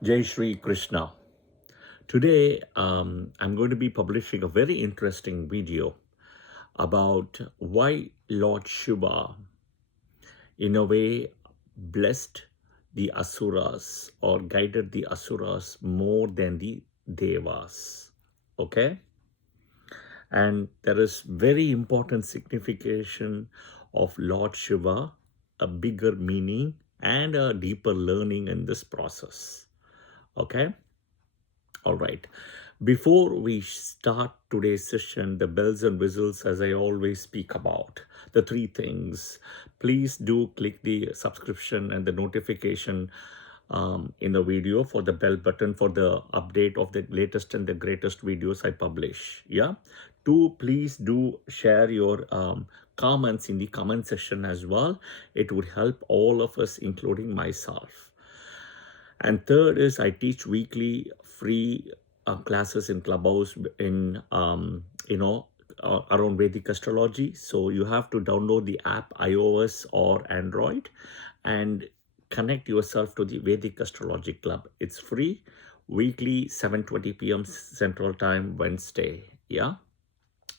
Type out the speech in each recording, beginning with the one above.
Jai Shri Krishna. Today, I'm going to be publishing a very interesting video about why Lord Shiva, in a way, blessed the Asuras or guided the Asuras more than the Devas. Okay? And there is very important signification of Lord Shiva, a bigger meaning and a deeper learning in this process. Okay? All right. Before we start today's session, the bells and whistles, as I always speak about, the three things, please do click the subscription and the notification in the video for the bell button for the update of the latest and the greatest videos I publish. Yeah. Two, please do share your comments in the comment section as well. It would help all of us, including myself. And third is I teach weekly free classes in Clubhouse in, around Vedic Astrology. So you have to download the app iOS or Android and connect yourself to the Vedic Astrology Club. It's free, weekly 7:20 p.m. Central Time, Wednesday. Yeah.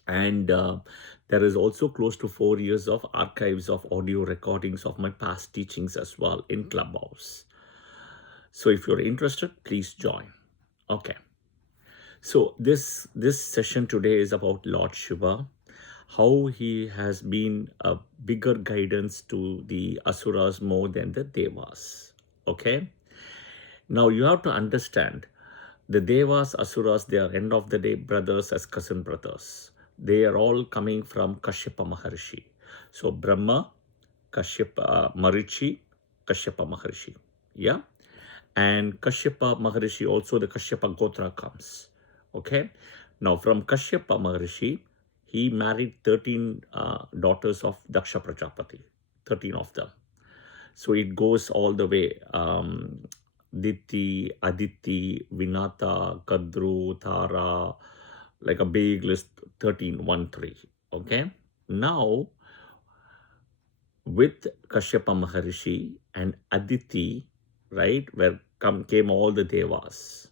And there is also close to 4 years of archives of audio recordings of my past teachings as well in Clubhouse. So if you're interested, please join. Okay. So this session today is about Lord Shiva, how he has been a bigger guidance to the Asuras more than the Devas. Okay. Now you have to understand the Devas, Asuras, they are end of the day brothers as cousin brothers. They are all coming from Kashyapa Maharshi. So Brahma, Kashyapa, Marichi, Kashyapa Maharshi. Yeah. And Kashyapa Maharishi, also the Kashyapa Gotra comes. Okay. Now from Kashyapa Maharishi, he married 13 daughters of Daksha Prajapati, 13 of them. So it goes all the way. Diti, Aditi, Vinata, Kadru, Tara, like a big list, 13, 1, 3. Okay. Now, with Kashyapa Maharishi and Aditi, right, where came all the Devas,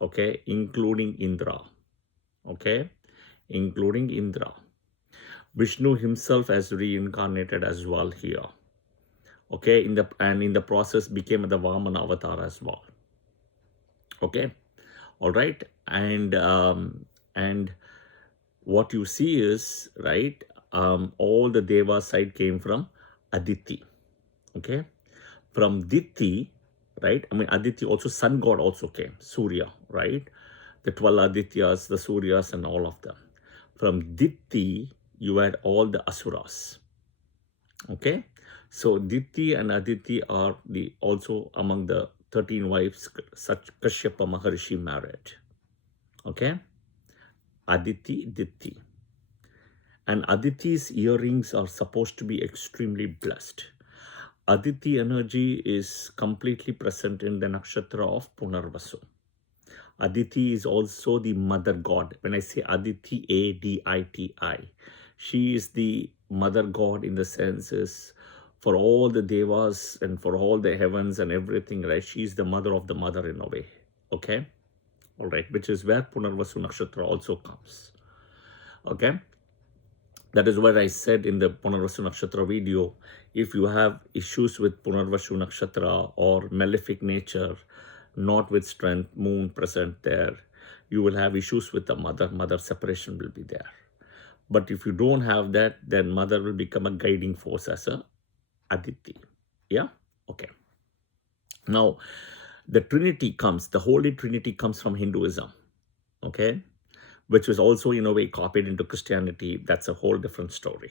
okay, including Indra, okay, including Indra. Vishnu himself has reincarnated as well here, okay, in the process became the Vamana avatar as well, okay, all right, and what you see is, right, all the Deva side came from Aditi, okay, from Diti, right? I mean, Aditi also, sun god also came, Surya, right? The 12 Adityas, the Suryas, and all of them. From Diti, you had all the Asuras. Okay? So Diti and Aditi are also among the 13 wives such Kashyapa Maharishi married. Okay? Aditi, Diti. And Aditi's earrings are supposed to be extremely blessed. Aditi energy is completely present in the nakshatra of Punarvasu. Aditi is also the mother god. When I say Aditi, A-D-I-T-I, she is the mother god in the sense is for all the devas and for all the heavens and everything, right? She is the mother of the mother in a way. Okay? All right. Which is where Punarvasu nakshatra also comes. Okay? That is what I said in the Punarvasu Nakshatra video. If you have issues with Punarvasu Nakshatra or malefic nature, not with strength, moon present there, you will have issues with the mother. Mother separation will be there. But if you don't have that, then mother will become a guiding force as a Aditi. Yeah? Okay. Now, the Trinity comes, the Holy Trinity comes from Hinduism. Okay? Which was also in a way copied into Christianity. That's a whole different story.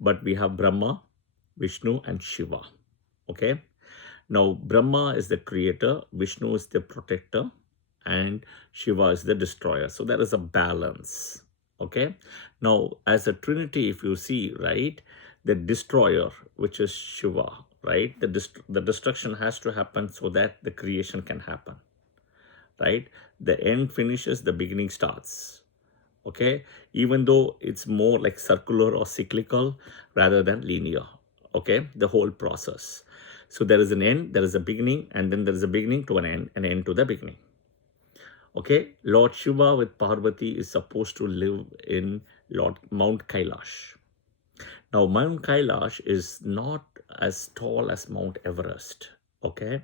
But we have Brahma, Vishnu, and Shiva. Okay. Now, Brahma is the creator, Vishnu is the protector, and Shiva is the destroyer. So there is a balance. Okay. Now, as a trinity, if you see, right, the destroyer, which is Shiva, right, the destruction has to happen so that the creation can happen. Right. The end finishes, the beginning starts. Okay, even though it's more like circular or cyclical rather than linear. Okay, the whole process. So there is an end, there is a beginning, and then there is a beginning to an end to the beginning. Okay, Lord Shiva with Parvati is supposed to live in Mount Kailash. Now, Mount Kailash is not as tall as Mount Everest, okay?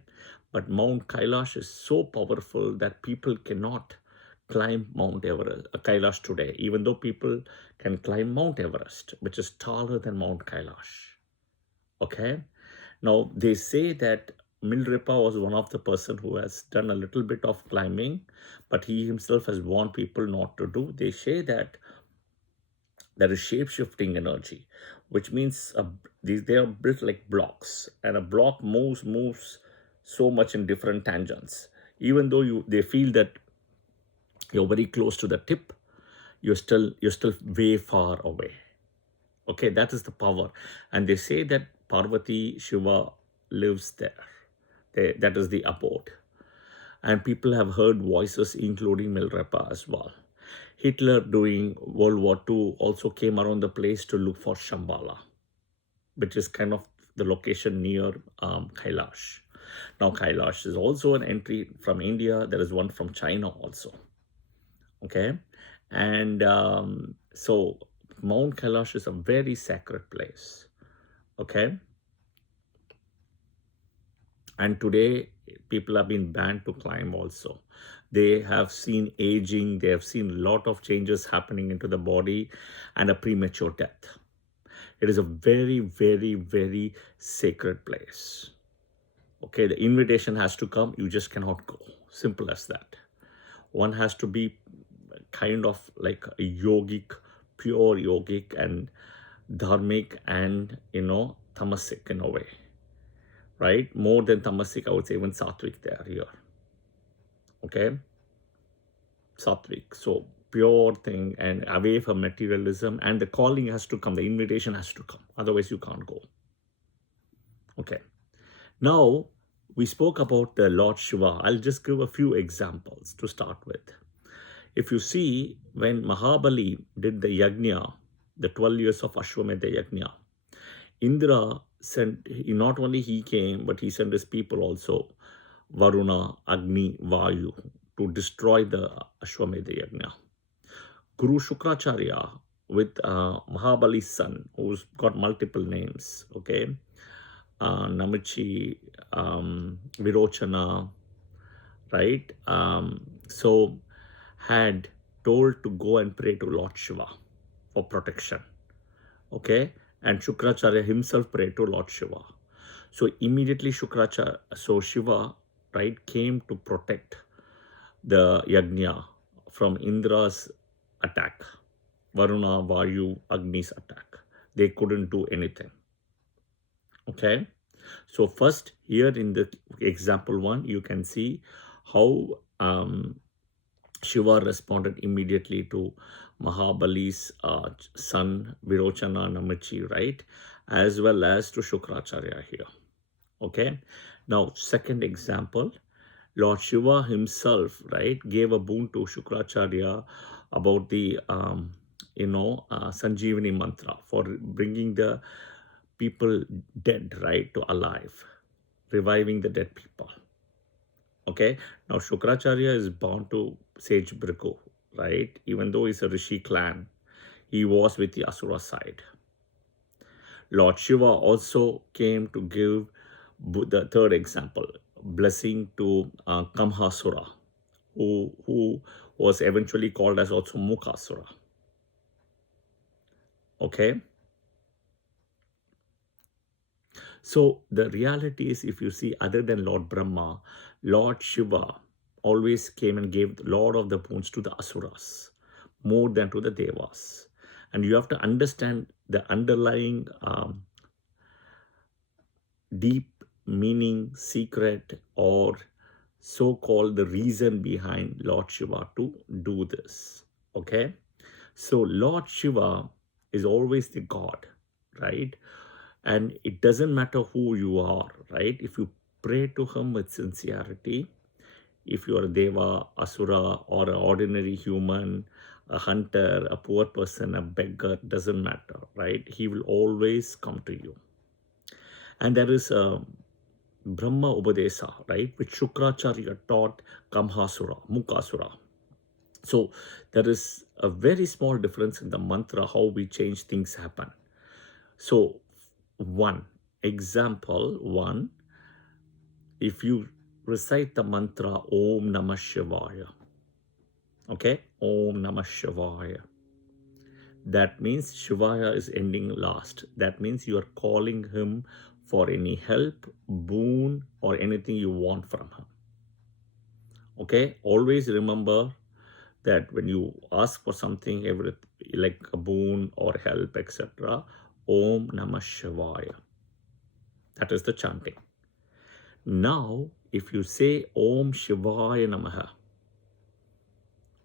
But Mount Kailash is so powerful that people cannot climb Mount Everest, Kailash today, even though people can climb Mount Everest, which is taller than Mount Kailash, okay? Now, they say that Milarepa was one of the person who has done a little bit of climbing, but he himself has warned people not to do. They say that there is shape-shifting energy, which means they are built like blocks, and a block moves so much in different tangents. Even though they feel that you're very close to the tip, you're still way far away. Okay, that is the power, and they say that Parvati Shiva lives there. That is the abode, and people have heard voices, including Milarepa as well. Hitler during World War II also came around the place to look for Shambhala, which is kind of the location near Kailash. Now, Kailash is also an entry from India. There is one from China also. Okay. And so Mount Kailash is a very sacred place. Okay. And today, people have been banned to climb also. They have seen aging, they have seen a lot of changes happening into the body and a premature death. It is a very, very, very sacred place. Okay, the invitation has to come, you just cannot go. Simple as that. One has to be kind of like a yogic, pure yogic and dharmic and, tamasic in a way. Right? More than tamasic, I would say even sattvic there here. Okay? Sattvic. So pure thing and away from materialism, and the calling has to come, the invitation has to come. Otherwise, you can't go. Okay. Now, we spoke about the Lord Shiva. I'll just give a few examples to start with. If you see, when Mahabali did the yajna, the 12 years of Ashwamedha yajna, Indra sent, not only he came, but he sent his people also, Varuna, Agni, Vayu, to destroy the Ashwamedha yajna. Guru Shukracharya with Mahabali's son, who's got multiple names, okay? Namachi, Virochana, right? So had told to go and pray to Lord Shiva for protection, okay? And Shukracharya himself prayed to Lord Shiva. So immediately Shiva, right, came to protect the yajna from Indra's attack, Varuna, Vayu, Agni's attack. They couldn't do anything. Okay. So first here in the example 1, you can see how Shiva responded immediately to Mahabali's son Virochana Namachi, right? As well as to Shukracharya here. Okay. Now, second example, Lord Shiva himself, right, gave a boon to Shukracharya about the, Sanjeevani mantra for bringing the people dead, right, to alive, reviving the dead people. Okay. Now, Shukracharya is born to Sage Briku, right? Even though he's a Rishi clan, he was with the Asura side. Lord Shiva also came to give the third example, blessing to Kamhasura, who was eventually called as also Mukasura. Okay. So the reality is, if you see, other than Lord Brahma, Lord Shiva always came and gave a lot of the boons to the Asuras, more than to the Devas. And you have to understand the underlying deep meaning, secret, or so-called the reason behind Lord Shiva to do this. Okay. So Lord Shiva is always the God, right? And it doesn't matter who you are, right? If you pray to him with sincerity, if you are a Deva, Asura, or an ordinary human, a hunter, a poor person, a beggar, doesn't matter, right? He will always come to you. And there is a Brahma Upadesa, right, which Shukracharya taught Kamhasura, Mukasura. So there is a very small difference in the mantra, how we change things happen. So one example, if you recite the mantra Om Namah Shivaya, okay, Om Namah Shivaya, that means Shivaya is ending last. That means you are calling him for any help, boon, or anything you want from him. Okay, always remember that when you ask for something, like a boon or help, etc., Om Namah Shivaya. That is the chanting. Now, if you say Om Shivaya Namaha,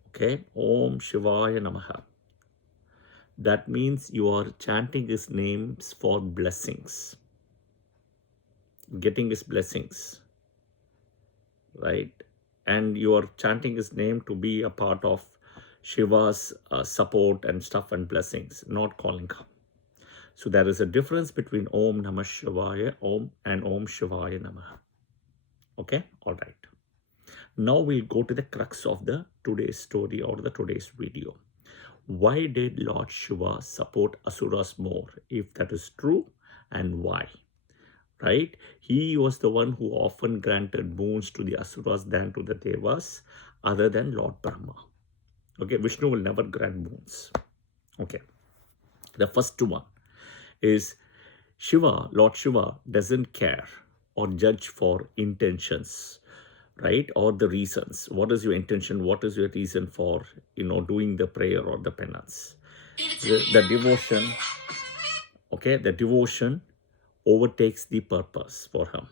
okay, Om Shivaya Namaha, that means you are chanting his names for blessings, getting his blessings, right? And you are chanting his name to be a part of Shiva's support and stuff and blessings, not calling him. So there is a difference between Om Namah Shivaya, Om, and Om Shivaya Namaha. Okay, all right. Now we'll go to the crux of the today's story or the today's video. Why did Lord Shiva support Asuras more, if that is true, and why? Right? He was the one who often granted boons to the Asuras than to the Devas, other than Lord Brahma. Okay, Vishnu will never grant boons. Okay, the first one is Shiva, Lord Shiva doesn't care or judge for intentions, right? Or the reasons. What is your intention? What is your reason for, doing the prayer or the penance? The devotion, okay, the devotion overtakes the purpose for him.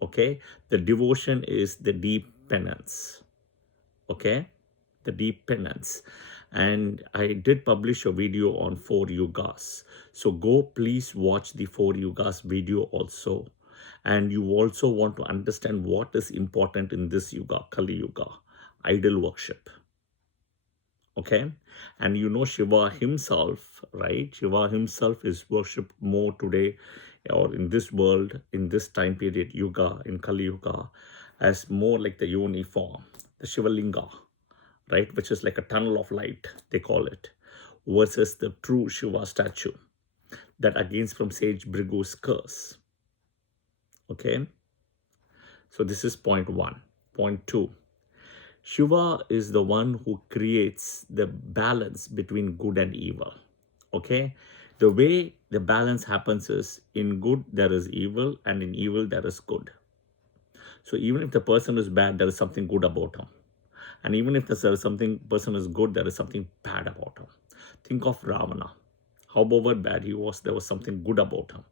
Okay, the devotion is the deep penance. Okay, the deep penance. And I did publish a video on 4 yugas. So go please watch the 4 yugas video also. And you also want to understand what is important in this yuga, Kali Yuga, idol worship. Okay, and Shiva himself, right? Shiva himself is worshipped more today or in this world, in this time period, Yuga, in Kali Yuga, as more like the uniform, the Shiva Linga, right? Which is like a tunnel of light, they call it, versus the true Shiva statue that against from sage Brigu's curse. Okay, so this is point one. Point two, Shiva is the one who creates the balance between good and evil. Okay, the way the balance happens is in good there is evil and in evil there is good. So even if the person is bad, there is something good about him. And even if there is something person is good, there is something bad about him. Think of Ravana. However bad he was, there was something good about him.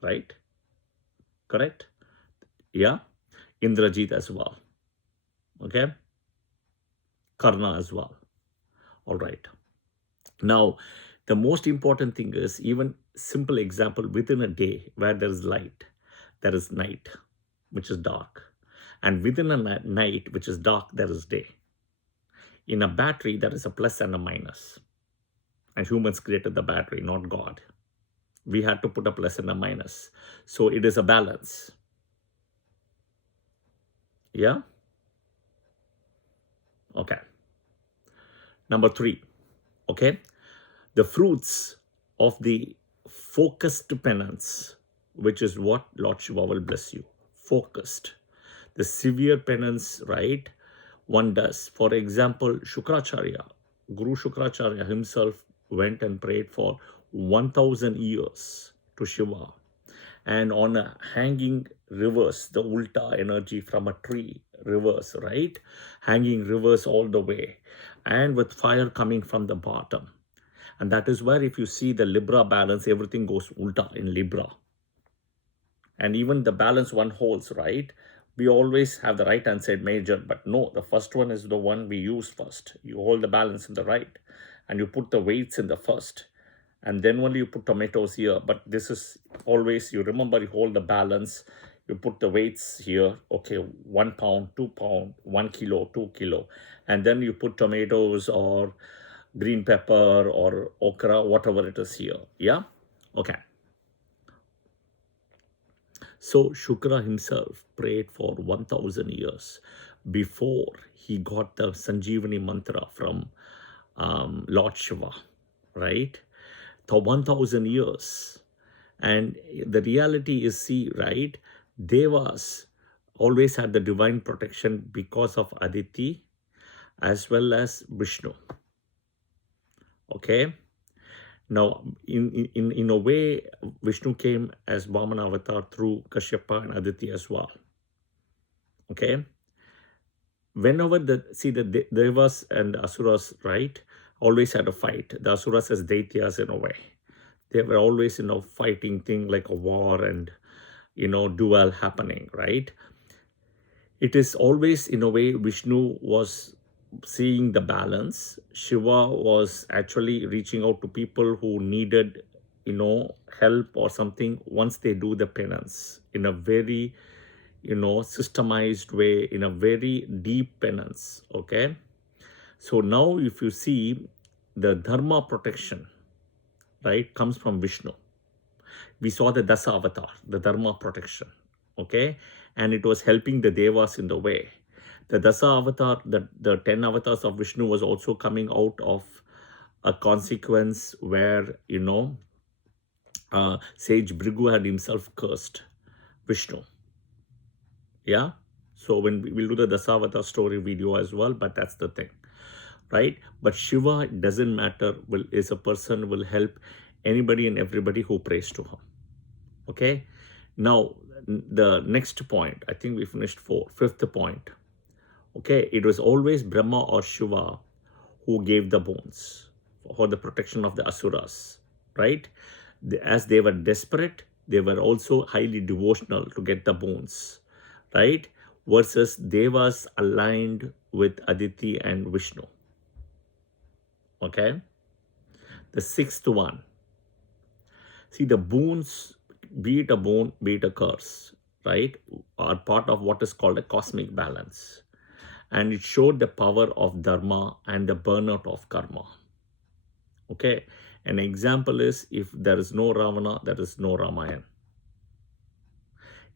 Right? Correct? Yeah? Indrajit as well. Okay? Karna as well. All right. Now, the most important thing is even simple example within a day where there is light, there is night, which is dark. And within a night, which is dark, there is day. In a battery, there is a plus and a minus. And humans created the battery, not God. We had to put a plus and a minus. So it is a balance. Yeah? Okay. Number 3. Okay. The fruits of the focused penance, which is what Lord Shiva will bless you. Focused. The severe penance, right, one does. For example, Shukracharya, Guru Shukracharya himself went and prayed for 1000 years to Shiva. And on a hanging reverse, the ulta energy from a tree, reverse, right? Hanging reverse all the way. And with fire coming from the bottom. And that is where if you see the Libra balance, everything goes ulta in Libra. And even the balance one holds, right? We always have the right hand side major, but no, the first one is the one we use first. You hold the balance in the right and you put the weights in the first. And then only you put tomatoes here. But this is always, you remember, you hold the balance. You put the weights here. Okay, 1 pound, 2 pound, 1 kilo, 2 kilo. And then you put tomatoes or green pepper or okra, whatever it is here. Yeah? Okay. So Shukra himself prayed for 1000 years before he got the Sanjeevani mantra from Lord Shiva, right? For 1000 years. And the reality is, see, right? Devas always had the divine protection because of Aditi as well as Vishnu. Okay? Now, in a way, Vishnu came as Vamana avatar through Kashyapa and Aditi as well. Okay? Whenever the Devas and the Asuras, right, always had a fight. The Asuras as Daityas in a way. They were always, fighting thing like a war and, duel happening, right? It is always, in a way, Vishnu was seeing the balance. Shiva was actually reaching out to people who needed, help or something once they do the penance in a very, systemized way, in a very deep penance. Okay. So now if you see the dharma protection, right, comes from Vishnu. We saw the Dasa avatar, the dharma protection. Okay. And it was helping the devas in the way. The Dasa avatar, the 10 avatars of Vishnu was also coming out of a consequence where, sage Bhrigu had himself cursed Vishnu. Yeah. So when we'll do the Dasa avatar story video as well, but that's the thing, right? But Shiva, it doesn't matter, is a person, will help anybody and everybody who prays to him. Okay. Now, the next point, I think we finished fifth point. Okay, it was always Brahma or Shiva who gave the boons for the protection of the Asuras, right? As they were desperate, they were also highly devotional to get the boons, right? Versus Devas aligned with Aditi and Vishnu. Okay? The sixth one. See, the boons, be it a boon, be it a curse, right, are part of what is called a cosmic balance. And it showed the power of dharma and the burnout of karma. Okay, an example is, if there is no Ravana, there is no Ramayana.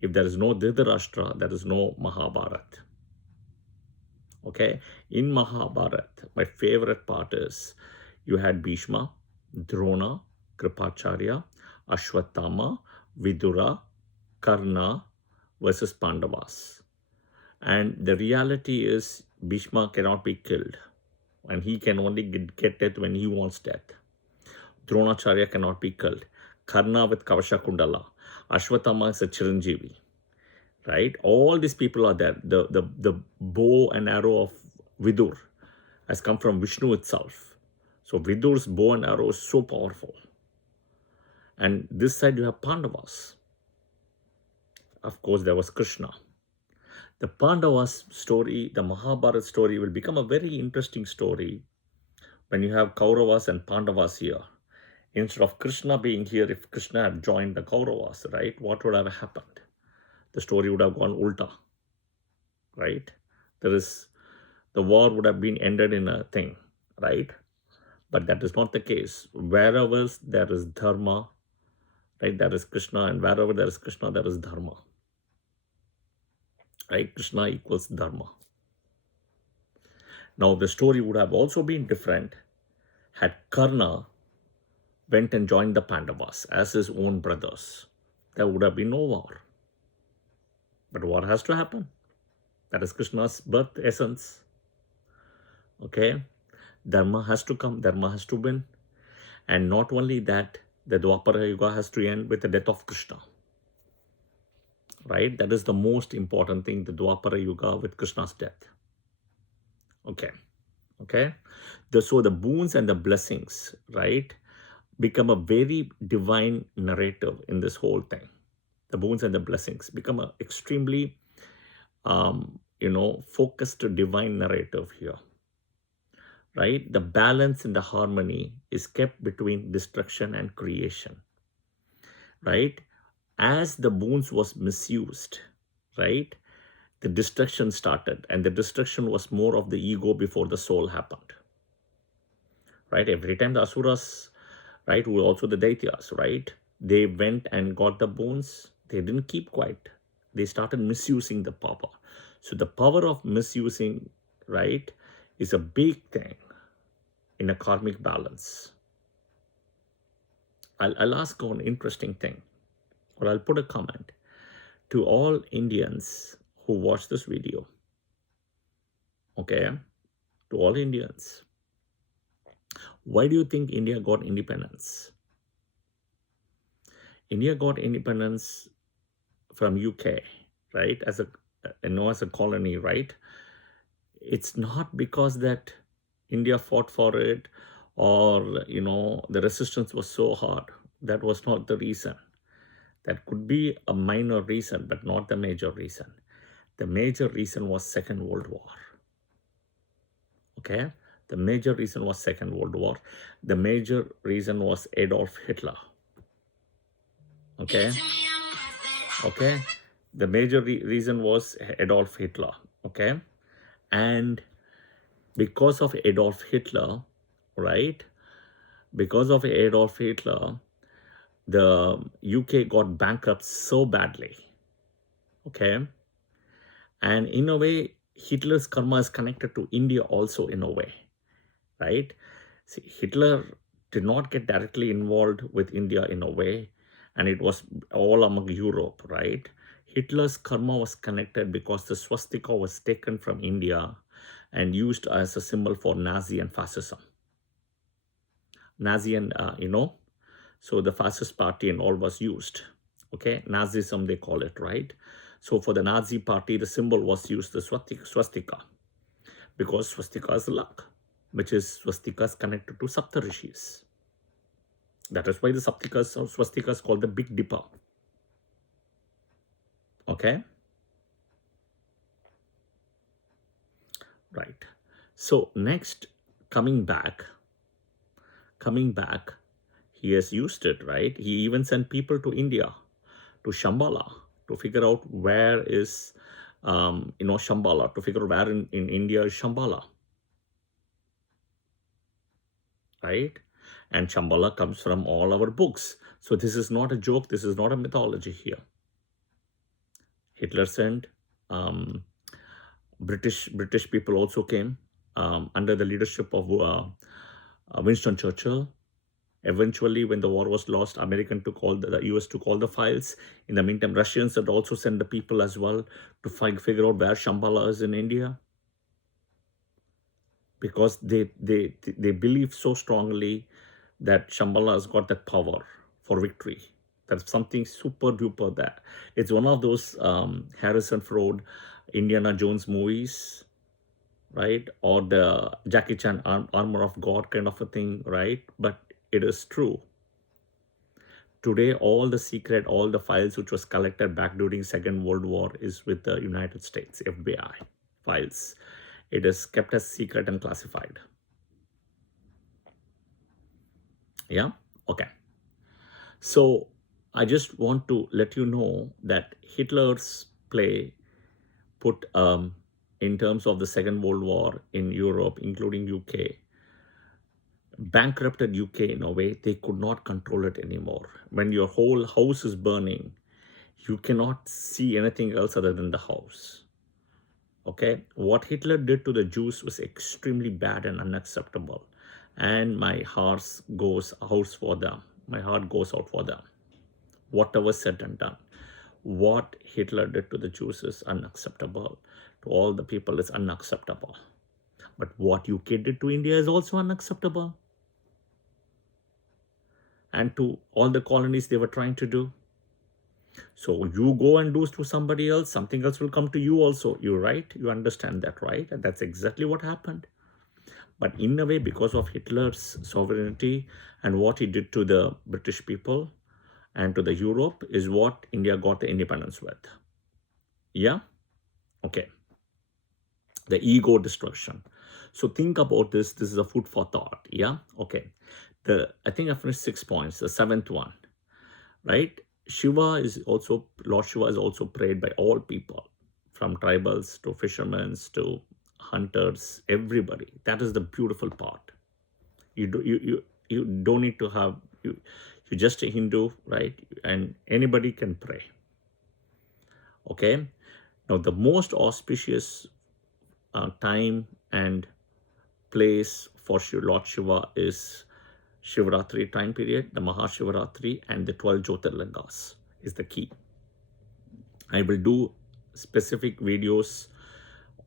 If there is no Dhritarashtra, there is no Mahabharat. Okay, in Mahabharat, my favorite part is you had Bhishma, Drona, Kripacharya, Ashwatthama, Vidura, Karna versus Pandavas. And the reality is Bhishma cannot be killed, and he can only get death when he wants death. Dronacharya cannot be killed. Karna with Kavasha Kundala. Ashwatthama is a Chiranjeevi. Right? All these people are there. The bow and arrow of Vidur has come from Vishnu itself. So Vidur's bow and arrow is so powerful. And this side you have Pandavas. Of course, there was Krishna. The Pandavas story, the Mahabharata story, will become a very interesting story when you have Kauravas and Pandavas here. Instead of Krishna being here, if Krishna had joined the Kauravas, right, what would have happened? The story would have gone ulta, right? The war would have been ended in a thing, right? But that is not the case. Wherever there is dharma, right, there is Krishna, and wherever there is Krishna, there is dharma. Right? Krishna equals dharma. Now, the story would have also been different had Karna went and joined the Pandavas as his own brothers. There would have been no war. But what has to happen? That is Krishna's birth essence. Okay? Dharma has to come. Dharma has to win. And not only that, the Dwapara Yuga has to end with the death of Krishna. Right? That is the most important thing, the Dwapara Yuga with Krishna's death. Okay. Okay? So the boons and the blessings, right, become a very divine narrative in this whole thing. The boons and the blessings become an extremely, focused divine narrative here. Right? The balance and the harmony is kept between destruction and creation. Right? As the boons was misused, right, the destruction started, and the destruction was more of the ego before the soul happened. Right? Every time the Asuras, right, who were also the Daityas, right, they went and got the boons, They didn't keep quiet. They started misusing the power. So the power of misusing, right, is a big thing in a karmic balance. I'll ask one interesting thing, or I'll put a comment to all Indians who watch this video. Okay, to all Indians, why do you think India got independence? India got independence from UK, right? As a colony, right? It's not because that India fought for it, or the resistance was so hard. That was not the reason. That could be a minor reason, but not the major reason. The major reason was Second World War. Okay, the major reason was Second World War. The major reason was Adolf Hitler. Okay, the major reason was Adolf Hitler. Okay, and because of Adolf Hitler, right? Because of Adolf Hitler, the UK got bankrupt so badly. Okay, and in a way, Hitler's karma is connected to India also in a way, right? See, Hitler did not get directly involved with India in a way, and it was all among Europe, right? Hitler's karma was connected because the swastika was taken from India and used as a symbol for Nazi and fascism. Nazi and, so the fascist party and all was used. Okay, Nazism they call it, right? So for the Nazi party, the symbol was used, the swastika, because swastika is luck, which is swastikas connected to Saptarishis. That is why the swastika is called the Big Dipper. Okay, right. So next, coming back, he has used it, right? He even sent people to India, to Shambhala, to figure out where is, Shambhala, to figure out where in India is Shambhala, right? And Shambhala comes from all our books. So this is not a joke. This is not a mythology here. Hitler sent, British people also came under the leadership of Winston Churchill. Eventually, when the war was lost, the US took all the files. In the meantime, Russians had also sent the people as well to figure out where Shambhala is in India, because they believe so strongly that Shambhala has got that power for victory. That's something super duper there. It's one of those Harrison Ford, Indiana Jones movies, right? Or the Jackie Chan Armor of God kind of a thing, right? But it is true. Today, all the files which was collected back during Second World War is with the United States FBI files. It is kept as secret and classified. Yeah, okay. So I just want to let you know that Hitler's play put, in terms of the Second World War in Europe, including UK, bankrupted UK in a way they could not control it anymore. When your whole house is burning, you cannot see anything else other than the house. Okay, what Hitler did to the Jews was extremely bad and unacceptable, and my heart goes out for them. My heart goes out for them. Whatever said and done, what Hitler did to the Jews is unacceptable. To all the people, it's unacceptable. But what UK did to India is also unacceptable. And to all the colonies they were trying to do. So you go and do to somebody else, something else will come to you also. You're right. You understand that, right? And that's exactly what happened. But in a way, because of Hitler's sovereignty and what he did to the British people and to the Europe, is what India got the independence with. Yeah? Okay. The ego destruction. So think about this. This is a food for thought. Yeah? Okay. I think I finished 6 points. The 7th one, right? Lord Shiva is also prayed by all people, from tribals to fishermen to hunters, everybody. That is the beautiful part. You don't need to have, you're just a Hindu, right? And anybody can pray. Okay. Now, the most auspicious time and place for Lord Shiva is Shivaratri time period, the Mahashivaratri, and the 12 Jyotirlingas is the key. I will do specific videos,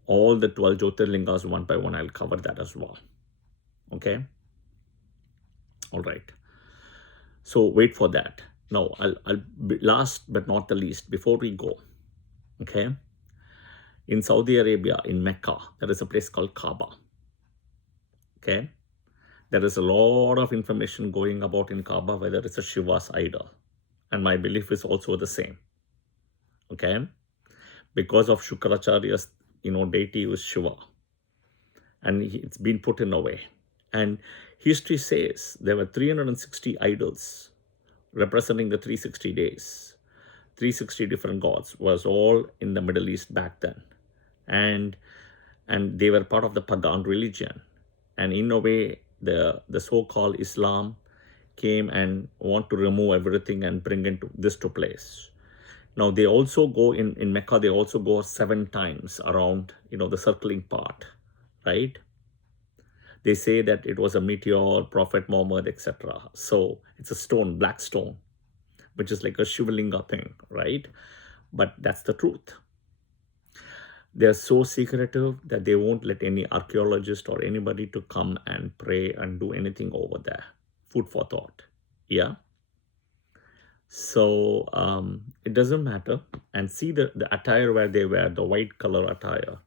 all the 12 Jyotirlingas one by one. I'll cover that as well. Okay. All right. So wait for that. Now, last but not the least, before we go, okay, in Saudi Arabia, in Mecca, there is a place called Kaaba. Okay. There is a lot of information going about in Kaaba, whether it's a Shiva's idol. And my belief is also the same. Okay. Because of Shukracharya's, deity is Shiva. And it's been put in a way. And history says there were 360 idols representing the 360 days. 360 different gods was all in the Middle East back then. And they were part of the pagan religion. And in a way, the so-called Islam came and want to remove everything and bring this to place. Now, they also go in Mecca, they also go 7 times around, the circling part, right? They say that it was a meteor, Prophet Muhammad, etc. So it's a stone, black stone, which is like a Shivalinga thing, right? But that's the truth. They're so secretive that they won't let any archaeologist or anybody to come and pray and do anything over there. Food for thought. Yeah. So it doesn't matter. And see the attire where they wear, the white color attire,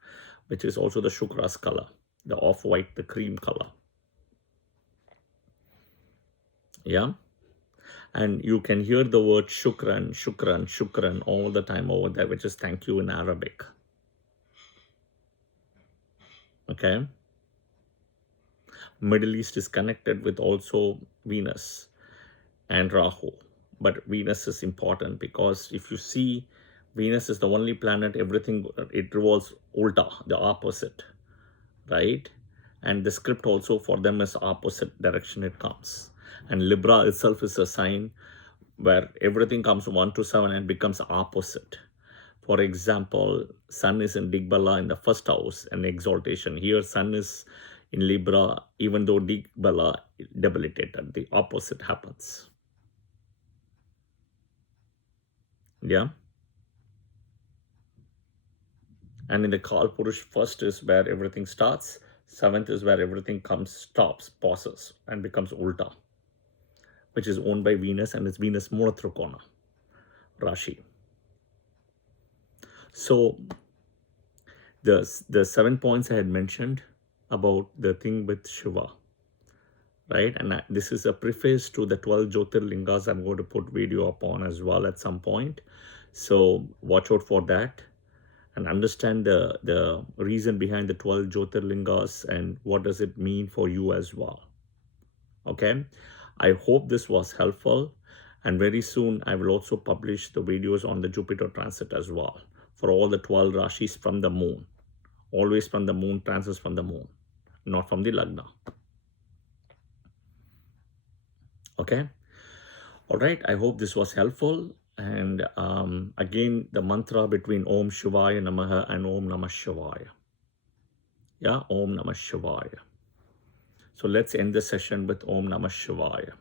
which is also the Shukra's color, the off-white, the cream color. Yeah. And you can hear the word Shukran, Shukran, Shukran all the time over there, which is thank you in Arabic. Okay. Middle East is connected with also Venus and Rahu. But Venus is important because if you see, Venus is the only planet, everything, it revolves ulta, the opposite, right? And the script also for them is opposite direction it comes. And Libra itself is a sign where everything comes 1 to 7 and becomes opposite. For example, Sun is in Digbala in the first house, an exaltation. Here, Sun is in Libra, even though Digbala debilitated, the opposite happens. Yeah. And in the Kal Purush, first is where everything starts, 7th is where everything stops, pauses, and becomes Ulta, which is owned by Venus, and it's Venus Monotrikona Rashi. So the 7 points I had mentioned about the thing with Shiva, right? And this is a preface to the 12 Jyotirlingas I'm going to put video upon as well at some point. So watch out for that and understand the reason behind the 12 Jyotirlingas and what does it mean for you as well. Okay, I hope this was helpful, and very soon I will also publish the videos on the Jupiter transit as well for all the 12 Rashis from the moon, always from the moon, transits from the moon, not from the Lagna. Okay, all right, I hope this was helpful. And again, the mantra between Om Shivaya Namaha and Om Namah Shivaya. Yeah, Om Namah Shivaya. So let's end the session with Om Namah Shivaya.